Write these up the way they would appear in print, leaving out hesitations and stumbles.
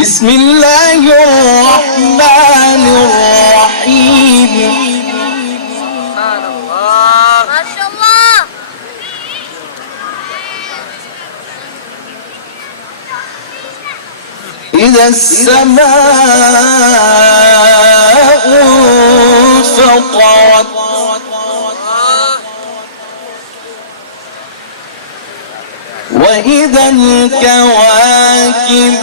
بسم الله الرحمن الرحيم. سبحان الله ما شاء الله. إذا السماء انفطرت وإذا الكواكب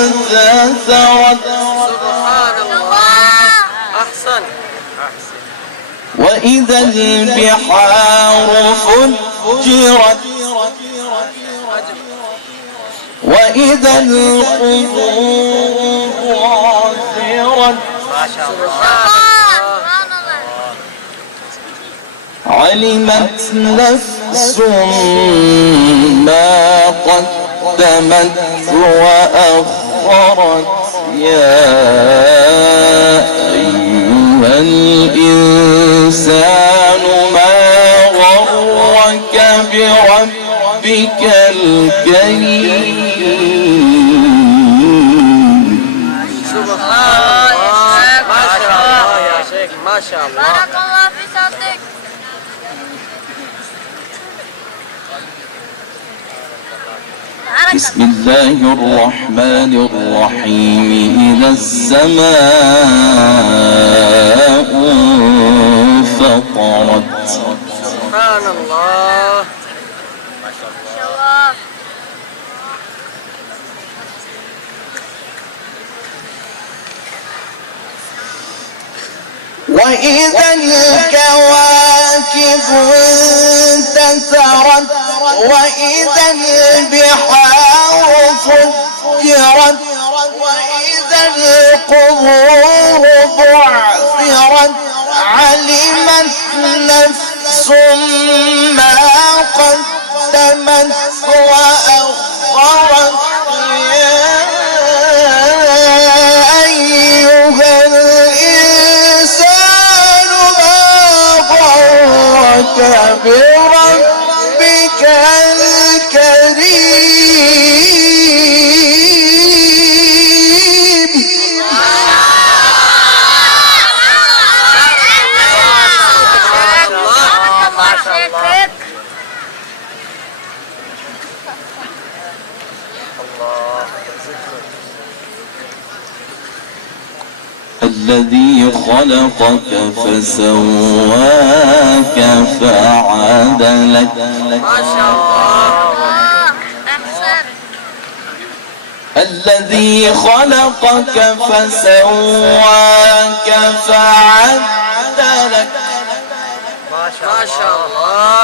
انتثرت سبحان الله. أحسن. وإذا البحار فجرت وإذا القبور بعثرت ما شاء الله. علمت نفس ما قدمت وأخرت يا أيها الإنسان ما غرك بربك الكريم. سبحان الله. ما شاء الله يا شيخ، ما شاء الله. بارك الله في صوتك. بسم الله الرحمن الرحيم. إذا السماء انفطرت سبحان الله. ما شاء الله. وإذا الكواكب انتثرت وإذا البحار فجرت وإذا القبور بعثرت علمت نفس ما قدمت وأخرت يا أيها الإنسان ما غرك بربك الكريم. الذي خلقك فسواك فعدلك ما شاء الله. أحسن. الذي خلقك فسواك فعدلك ما شاء الله.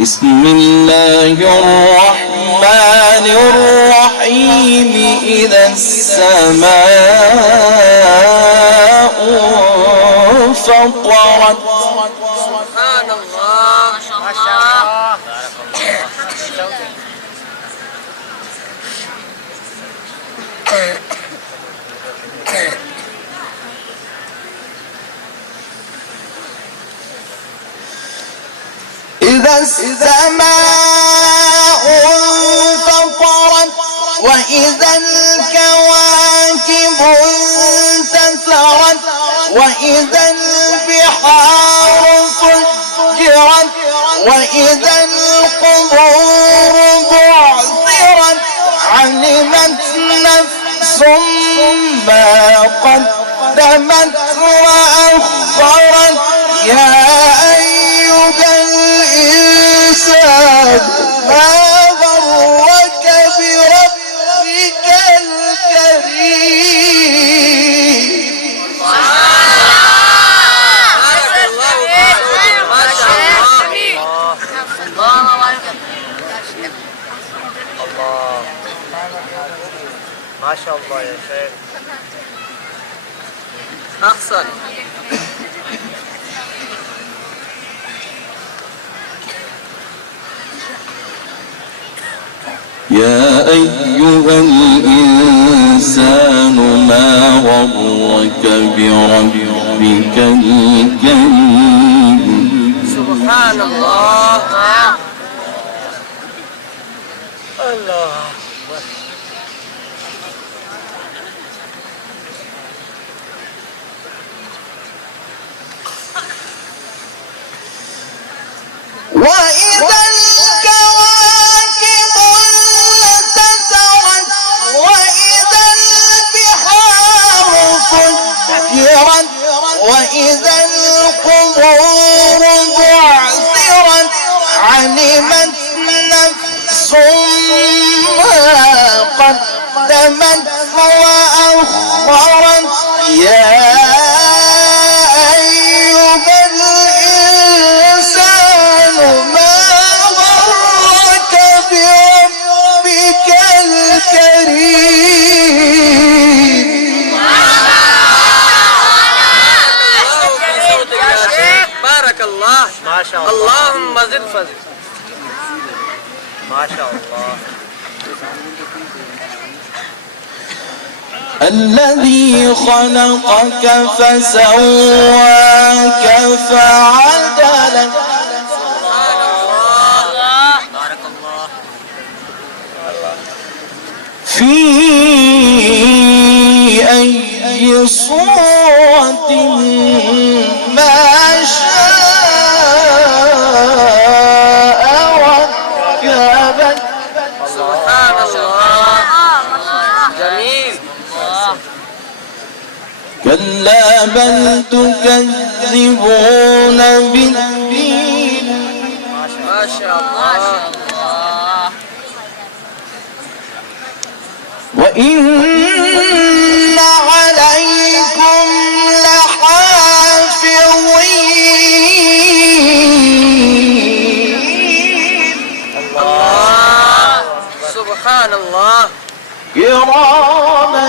بسم الله الرحمن الرحيم. إذا السماء انفطرت سبحان الله. ما شاء الله. إذا السماء انفطرت وإذا الكواكب انتثرت وإذا البحار فجرت وإذا القبور بعثرت علمت نفس ما قدمت وأخرت يا أيها الإنسان ما غرك بربك الكريم. بارك الله فيك. ما شاء الله. ما شاء الله يا شيخ. أحسن. يا أيها الإنسان وما غرك بربك الكريم سبحان الله الله وإذا الكواكب انتثرت وإذا البحار فجرت وإذا القبور بعثرت علمت نفس ما قدمت وأخرت يا أيها الإنسان ما غرك بربك الكريم بارك الله ما شاء الله اللهم زد فزد ما شاء الله الذي خلقك فسواك فعدلك بارك الله في أي صورة ما شاء ركبك سبحان الله جميل كلا بل تكذبون بالدين ما شاء الله وإن عليكم لحافظين الله سبحان الله كراما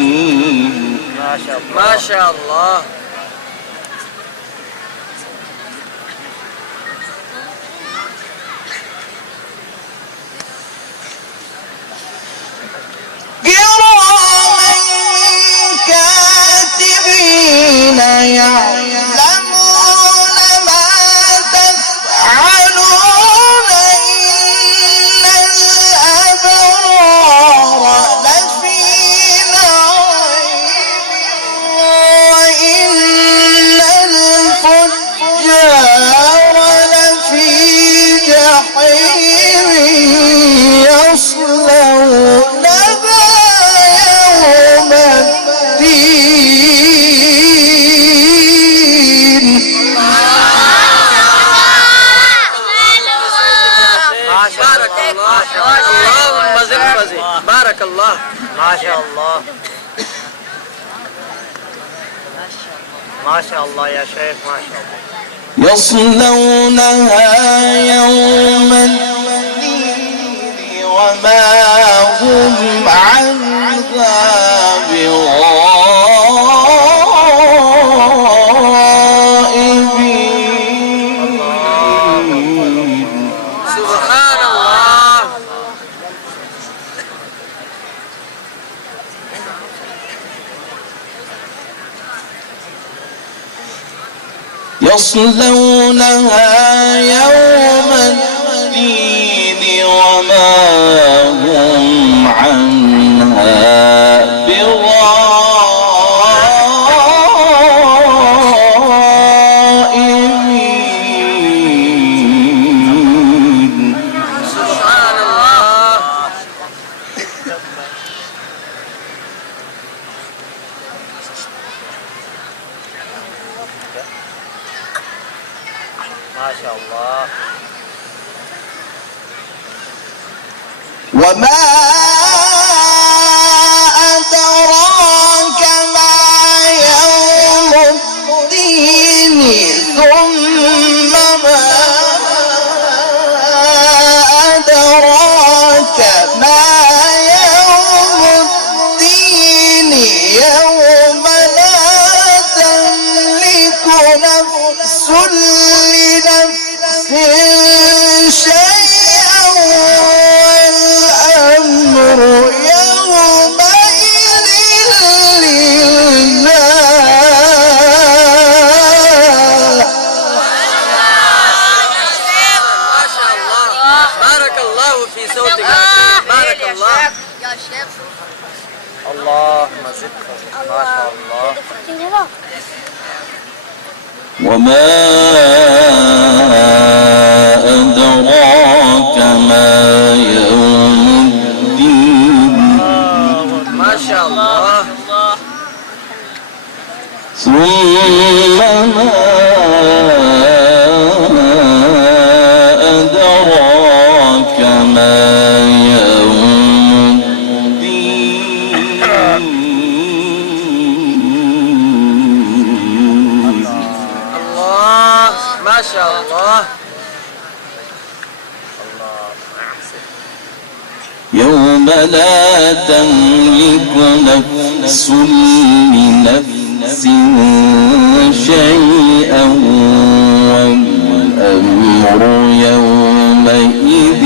كاتبين ما شاء الله كراما كاتبين يعلمون ما تفعلون إن الأبرار لفي نعيم وإن الفجار لفي جحيم يصلونها يوم الدين بارك الله اللهم زد فزد بارك الله ما شاء الله ما شاء الله يا شيخ ما شاء الله يصلونها يوم الدين وما هم عنها بغائبين سبحان الله يصلونها يوم الدين وما هم عنها بغائبين سبحان الله ما شاء الله وما أدراك ما يوم الدين ثم ما أدراك ما يوم الدين يوم لا تملك نفس لنفس شيئا والأمر بارك الله في صوتك يا شيخ. بارك الله. يا شيخ. اللهم زد ما شاء الله. وما أدراك ما يوم الدين ما شاء الله. ثم ما أدراك ما يوم الدين الله ما شاء الله. يوم لا تملك نفس لنفس شيئا والأمر يومئذ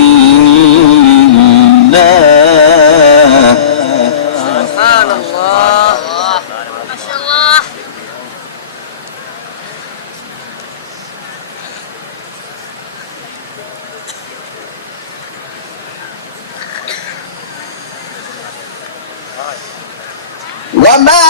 لله سبحان الله. ما شاء الله. وما